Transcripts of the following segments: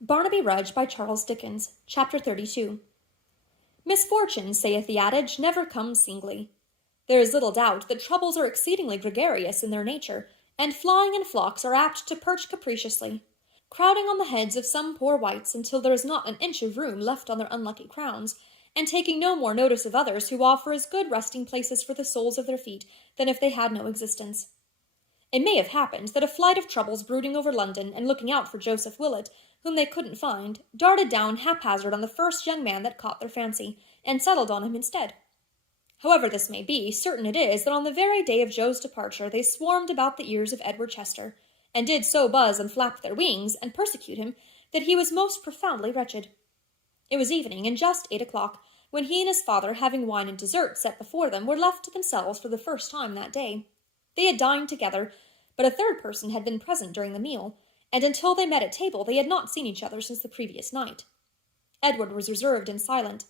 Barnaby Rudge by Charles Dickens, Chapter 32. Misfortune, saith the adage, never comes singly. There is little doubt that troubles are exceedingly gregarious in their nature, and flying in flocks are apt to perch capriciously, crowding on the heads of some poor wights until there is not an inch of room left on their unlucky crowns, and taking no more notice of others who offer as good resting places for the soles of their feet than if they had no existence. It may have happened that a flight of troubles brooding over London and looking out for Joseph Willet, whom they couldn't find, darted down haphazard on the first young man that caught their fancy, and settled on him instead. However this may be, certain it is that on the very day of Joe's departure they swarmed about the ears of Edward Chester, and did so buzz and flap their wings, and persecute him, that he was most profoundly wretched. It was evening, and just 8 o'clock, when he and his father, having wine and dessert set before them, were left to themselves for the first time that day. They had dined together, but a third person had been present during the meal, and until they met at table they had not seen each other since the previous night. Edward was reserved and silent.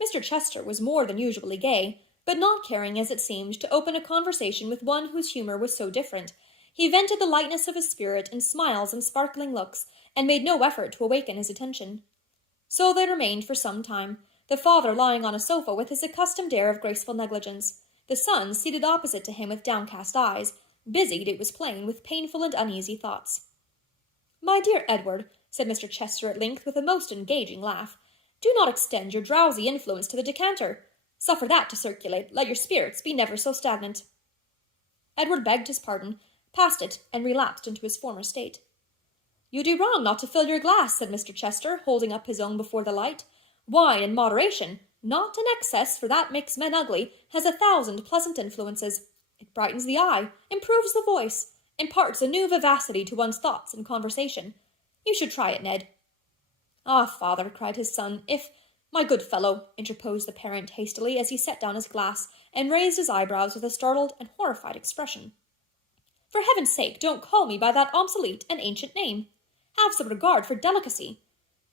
Mr. Chester was more than usually gay, but not caring, as it seemed, to open a conversation with one whose humour was so different. He vented the lightness of his spirit in smiles and sparkling looks, and made no effort to awaken his attention. So they remained for some time, the father lying on a sofa with his accustomed air of graceful negligence, the son seated opposite to him with downcast eyes, busied, it was plain, with painful and uneasy thoughts. "My dear Edward," said Mr. Chester at length with a most engaging laugh, "do not extend your drowsy influence to the decanter. Suffer that to circulate, let your spirits be never so stagnant." Edward begged his pardon, passed it, and relapsed into his former state. "You do wrong not to fill your glass," said Mr. Chester, holding up his own before the light. "Wine in moderation, not in excess, for that makes men ugly, has 1,000 pleasant influences. It brightens the eye, improves the voice, imparts a new vivacity to one's thoughts and conversation. You should try it, Ned." "Ah, father," cried his son, "if—" "My good fellow," interposed the parent hastily, as he set down his glass, and raised his eyebrows with a startled and horrified expression. "For heaven's sake, don't call me by that obsolete and ancient name. Have some regard for delicacy.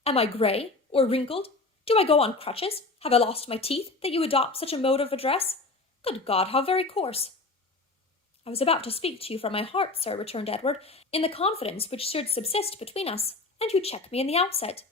Am I grey, or wrinkled? Do I go on crutches? Have I lost my teeth, that you adopt such a mode of address? Good God, how very coarse!" "I was about to speak to you from my heart, sir," returned Edward, "in the confidence which should subsist between us, and you check me in the outset."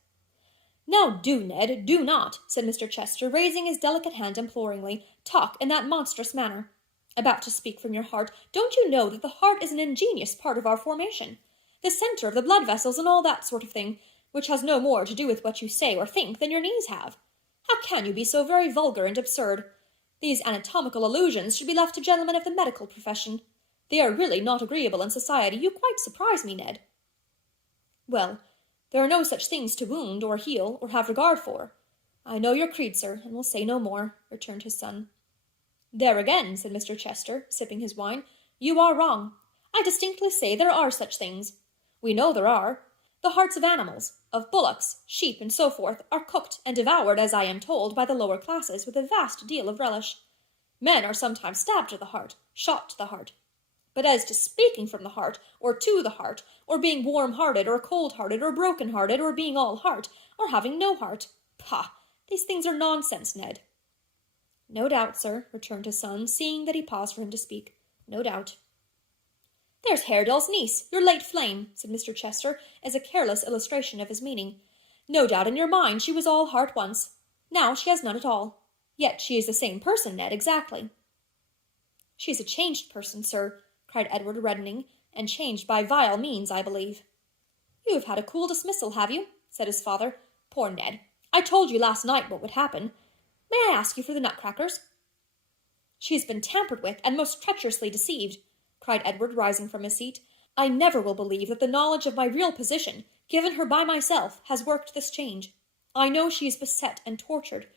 "Now do, Ned, do not," said Mr. Chester, raising his delicate hand imploringly, "talk in that monstrous manner. About to speak from your heart, don't you know that the heart is an ingenious part of our formation, the centre of the blood vessels and all that sort of thing, which has no more to do with what you say or think than your knees have? How can you be so very vulgar and absurd? These anatomical allusions should be left to gentlemen of the medical profession. They are really not agreeable in society. You quite surprise me, Ned." "Well, there are no such things to wound, or heal, or have regard for. I know your creed, sir, and will say no more," returned his son. "There again," said Mr. Chester, sipping his wine, "you are wrong. I distinctly say there are such things. We know there are. The hearts of animals, of bullocks, sheep, and so forth, are cooked and devoured, as I am told, by the lower classes, with a vast deal of relish. Men are sometimes stabbed to the heart, shot to the heart. But as to speaking from the heart, or to the heart, or being warm-hearted, or cold-hearted, or broken-hearted, or being all heart, or having no heart, pah! These things are nonsense, Ned." "No doubt, sir," returned his son, seeing that he paused for him to speak. "No doubt." "There's Haredale's niece, your late flame," said Mr. Chester, as a careless illustration of his meaning. "No doubt in your mind she was all heart once. Now she has none at all. Yet she is the same person, Ned, exactly." "She is a changed person, sir," cried Edward, reddening, "and changed by vile means, I believe." "You have had a cool dismissal, have you?" said his father. "Poor Ned! I told you last night what would happen. May I ask you for the nutcrackers?" "She has been tampered with, and most treacherously deceived," cried Edward, rising from his seat. "I never will believe that the knowledge of my real position, given her by myself, has worked this change. I know she is beset and tortured.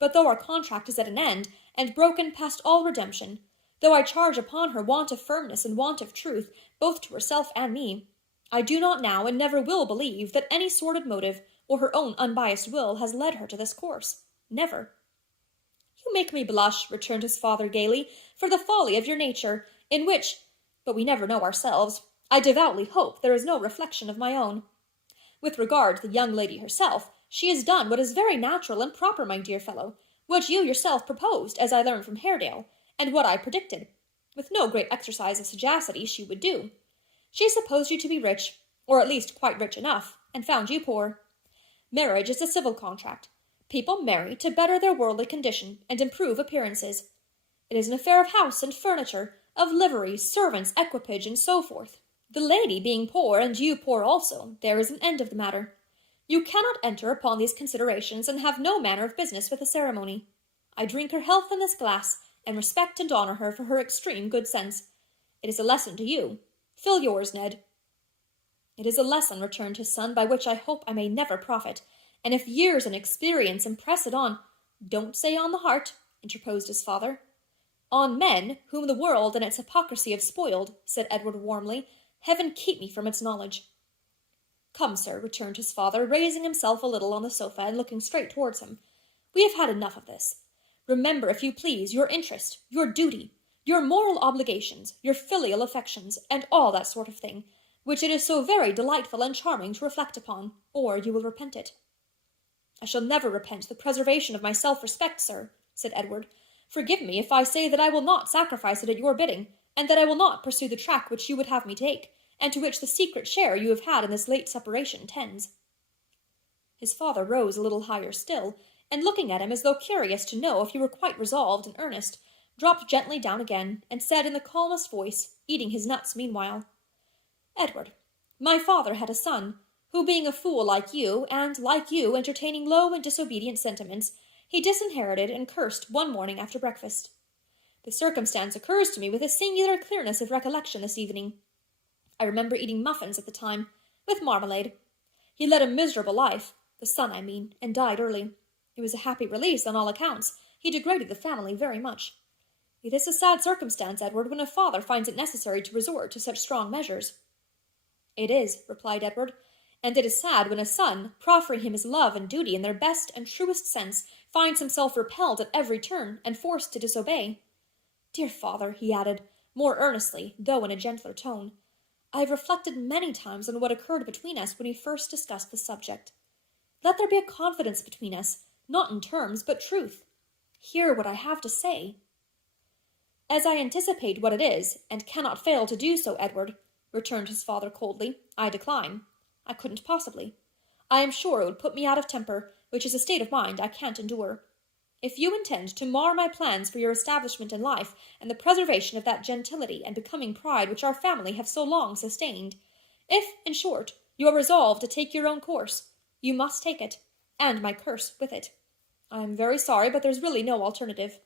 But though our contract is at an end, and broken past all redemption, though I charge upon her want of firmness and want of truth, both to herself and me, I do not now and never will believe that any sordid motive, or her own unbiased will, has led her to this course. Never." "You make me blush," returned his father gaily, "for the folly of your nature, in which, but we never know ourselves, I devoutly hope there is no reflection of my own. With regard to the young lady herself, she has done what is very natural and proper, my dear fellow, what you yourself proposed, as I learned from Haredale, and what I predicted, with no great exercise of sagacity, she would do. She supposed you to be rich, or at least quite rich enough, and found you poor. Marriage is a civil contract. People marry to better their worldly condition and improve appearances. It is an affair of house and furniture, of livery, servants, equipage, and so forth. The lady being poor, and you poor also, there is an end of the matter. You cannot enter upon these considerations and have no manner of business with the ceremony. I drink her health in this glass, and respect and honour her for her extreme good sense. It is a lesson to you. Fill yours, Ned. It is a lesson, returned his son, by which I hope I may never profit, and if years and experience impress it on— Don't say on the heart, interposed his father. On men, whom the world and its hypocrisy have spoiled, said Edward warmly. Heaven keep me from its knowledge. Come, sir, returned his father, raising himself a little on the sofa and looking straight towards him. We have had enough of this. Remember, if you please, your interest, your duty, your moral obligations, your filial affections, and all that sort of thing, which it is so very delightful and charming to reflect upon, or you will repent it. I shall never repent the preservation of my self-respect, sir, said Edward. Forgive me if I say that I will not sacrifice it at your bidding, and that I will not pursue the track which you would have me take, and to which the secret share you have had in this late separation tends. His father rose a little higher still, and looking at him as though curious to know if he were quite resolved and earnest, dropped gently down again, and said in the calmest voice, eating his nuts meanwhile, Edward, my father had a son, who being a fool like you, and, like you, entertaining low and disobedient sentiments, he disinherited and cursed one morning after breakfast. The circumstance occurs to me with a singular clearness of recollection this evening. I remember eating muffins at the time, with marmalade. He led a miserable life, the son, I mean, and died early. It was a happy release on all accounts. He degraded the family very much. It is a sad circumstance, Edward, when a father finds it necessary to resort to such strong measures. It is, replied Edward, and it is sad when a son, proffering him his love and duty in their best and truest sense, finds himself repelled at every turn and forced to disobey. Dear father, he added, more earnestly, though in a gentler tone, I have reflected many times on what occurred between us when we first discussed the subject. Let there be a confidence between us, not in terms, but truth. Hear what I have to say. As I anticipate what it is, and cannot fail to do so, Edward, returned his father coldly, I decline. I couldn't possibly. I am sure it would put me out of temper, which is a state of mind I can't endure. If you intend to mar my plans for your establishment in life and the preservation of that gentility and becoming pride which our family have so long sustained, if, in short, you are resolved to take your own course, you must take it, and my curse with it. I am very sorry, but there's really no alternative.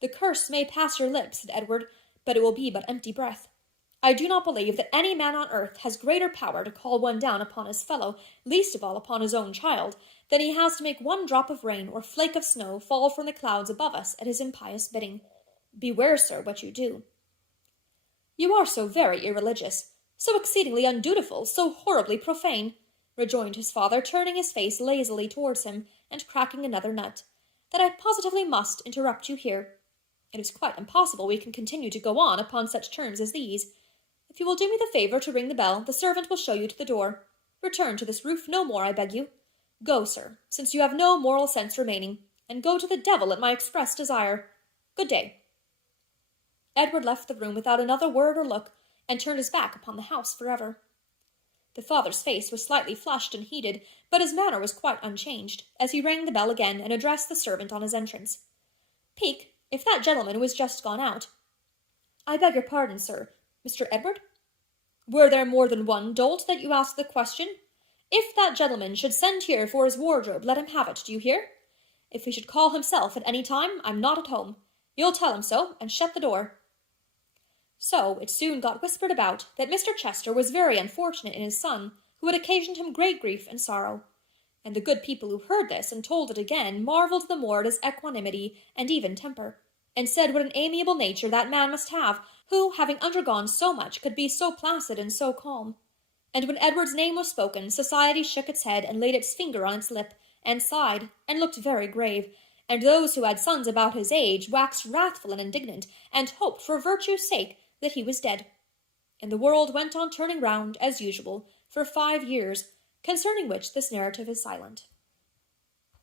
The curse may pass your lips, said Edward, but it will be but empty breath. I do not believe that any man on earth has greater power to call one down upon his fellow, least of all upon his own child, than he has to make one drop of rain or flake of snow fall from the clouds above us at his impious bidding. Beware, sir, what you do. You are so very irreligious, so exceedingly undutiful, so horribly profane, rejoined his father, turning his face lazily towards him, and cracking another nut, that I positively must interrupt you here. It is quite impossible we can continue to go on upon such terms as these. If you will do me the favour to ring the bell, the servant will show you to the door. Return to this roof no more, I beg you. Go, sir, since you have no moral sense remaining, and go to the devil at my express desire. Good day. Edward left the room without another word or look, and turned his back upon the house forever. The father's face was slightly flushed and heated, but his manner was quite unchanged, as he rang the bell again and addressed the servant on his entrance. Peake, if that gentleman was just gone out— I beg your pardon, sir, Mr. Edward? Were there more than one dolt that you ask the question? If that gentleman should send here for his wardrobe, let him have it, do you hear? If he should call himself at any time, I'm not at home. You'll tell him so, and shut the door. So it soon got whispered about that Mr. Chester was very unfortunate in his son, who had occasioned him great grief and sorrow. And the good people who heard this and told it again marvelled the more at his equanimity and even temper, and said what an amiable nature that man must have, who, having undergone so much, could be so placid and so calm. And when Edward's name was spoken, society shook its head and laid its finger on its lip, and sighed, and looked very grave, and those who had sons about his age waxed wrathful and indignant, and hoped for virtue's sake that he was dead. And the world went on turning round, as usual, for 5 years, concerning which this narrative is silent.